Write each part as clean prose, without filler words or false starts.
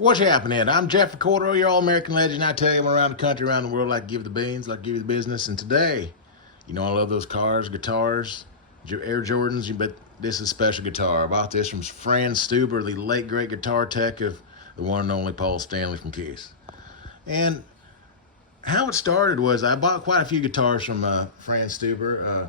What's happening? I'm Jeff Corduroy, your all-American legend. I tell you, I'm around the country, around the world, like to give the beans, like to give you the business. And today, you know I love those cars, guitars, Air Jordans, but this is a special guitar. I bought this from Fran Stueber, the late great guitar tech of the one and only Paul Stanley from Kiss. And how it started was I bought quite a few guitars from Fran Stueber.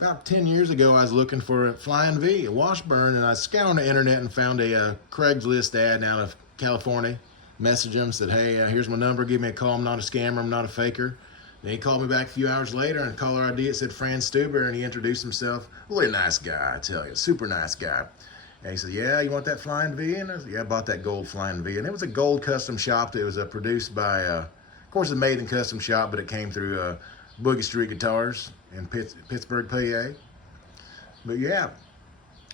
About 10 years ago, I was looking for a Flying V, a Washburn, and I scoured the internet and found a Craigslist ad out of California. Messaged him, said, hey, here's my number, give me a call, I'm not a scammer, I'm not a faker. Then he called me back a few hours later, and caller ID, it said Fran Stueber, and he introduced himself. Really nice guy, I tell you, super nice guy. And he said, yeah, you want that Flying V? And I said, yeah, I bought that gold Flying V. And it was a gold custom shop that was produced by, of course, it's made in custom shop, but it came through Boogie Street Guitars in Pittsburgh, PA. But yeah,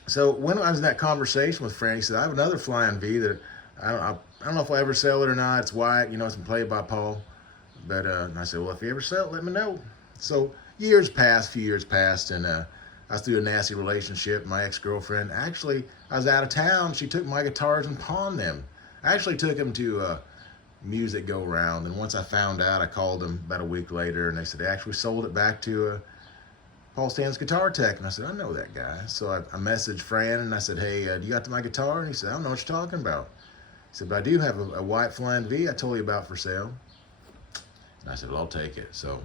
so when I was in that conversation with Fran, he said, I have another Flying V that I don't know if I'll ever sell it or not. It's white, you know, it's been played by Paul. But and I said, well, if you ever sell it, let me know. So few years passed, and I was through a nasty relationship with my ex-girlfriend. Actually, I was out of town. She took my guitars and pawned them. I actually took them to music go round, and once I found out, I called them about a week later, and they said they actually sold it back to Paul Stanley's Guitar Tech. And I said, I know that guy. So I messaged Fran, and I said, hey, do you got my guitar? And he said, I don't know what you're talking about. He said, but I do have a white Flying V I told you about for sale. And I said, well, I'll take it. So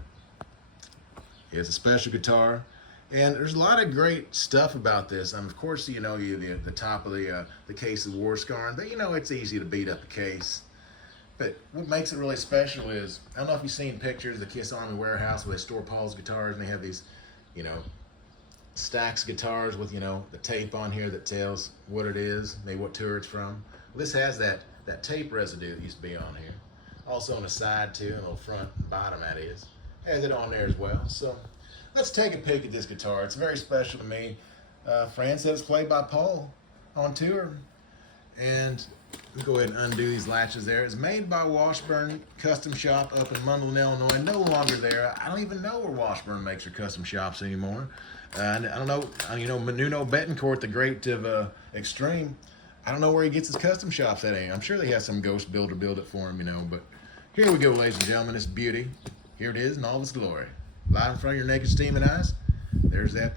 it's a special guitar, and there's a lot of great stuff about this. Of course, you know, the top of the case is war scarring, but you know it's easy to beat up the case. But what makes it really special is, I don't know if you've seen pictures of the Kiss Army warehouse where they store Paul's guitars, and they have these, you know, stacks of guitars with, you know, the tape on here that tells what it is, maybe what tour it's from. Well, this has that tape residue that used to be on here. Also on the side too, and on the front and bottom that is. Has it on there as well. So let's take a peek at this guitar. It's very special to me. Fran said it's played by Paul on tour. And let me go ahead and undo these latches there. It's made by Washburn Custom Shop up in Mundelein, Illinois. No longer there. I don't even know where Washburn makes their custom shops anymore. I don't know, you know, Nuno Betancourt, the great of Extreme. I don't know where he gets his custom shops at. I'm sure they have some ghost builder build it for him, you know. But here we go, ladies and gentlemen. It's beauty. Here it is in all its glory. Live in front of your naked steaming eyes. There's that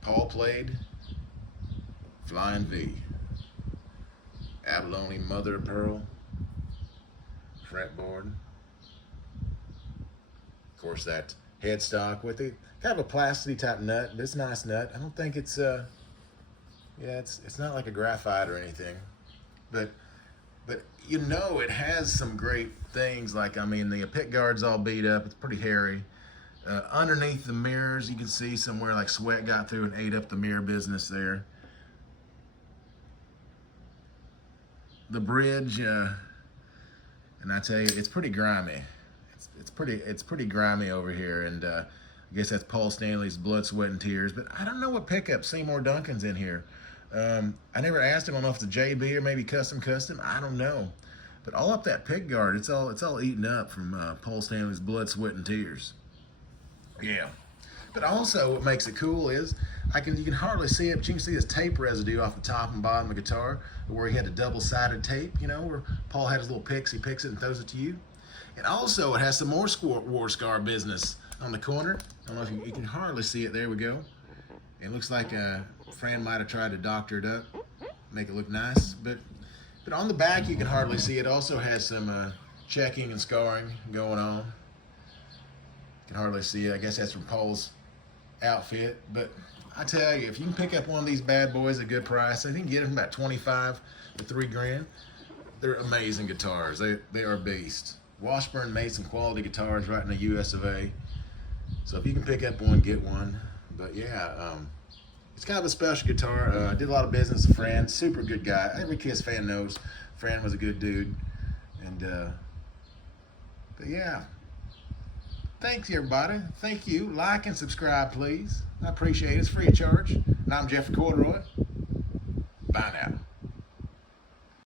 Paul played Flying V. Abalone mother of pearl. Fretboard. Of course, that headstock with it. Kind of a plastic type nut, but it's a nice nut. I don't think it's yeah, it's not like a graphite or anything, but you know it has some great things. Like, I mean, the pick guard's all beat up. It's pretty hairy. Underneath the mirrors, you can see somewhere like sweat got through and ate up the mirror business there. The bridge, and I tell you, it's pretty grimy. It's pretty grimy over here, and I guess that's Paul Stanley's blood, sweat, and tears. But I don't know what pickup Seymour Duncan's in here. I never asked him. I don't know if it's a JB or maybe custom. I don't know. But all up that pick guard, it's all eaten up from Paul Stanley's blood, sweat, and tears. Yeah. But also, what makes it cool is you can hardly see it, but you can see this tape residue off the top and bottom of the guitar, where he had a double-sided tape, you know, where Paul had his little picks. He picks it and throws it to you. And also, it has some more war scar business on the corner. I don't know if you can hardly see it. There we go. It looks like Fran might have tried to doctor it up, make it look nice. But on the back, you can hardly see it. Also has some checking and scarring going on. You can hardly see it. I guess that's from Paul's outfit. But I tell you, if you can pick up one of these bad boys at a good price, I think you can get them about $25 to $3 grand. They're amazing guitars. They are beasts. Washburn made some quality guitars right in the US of A. So if you can pick up one, get one. But yeah, it's kind of a special guitar. I did a lot of business with Fran. Super good guy. Every Kiss fan knows Fran was a good dude. And but yeah, thanks everybody. Thank you. Like and subscribe, please. I appreciate it. It's free of charge. And I'm Jeff Corduroy. Bye now.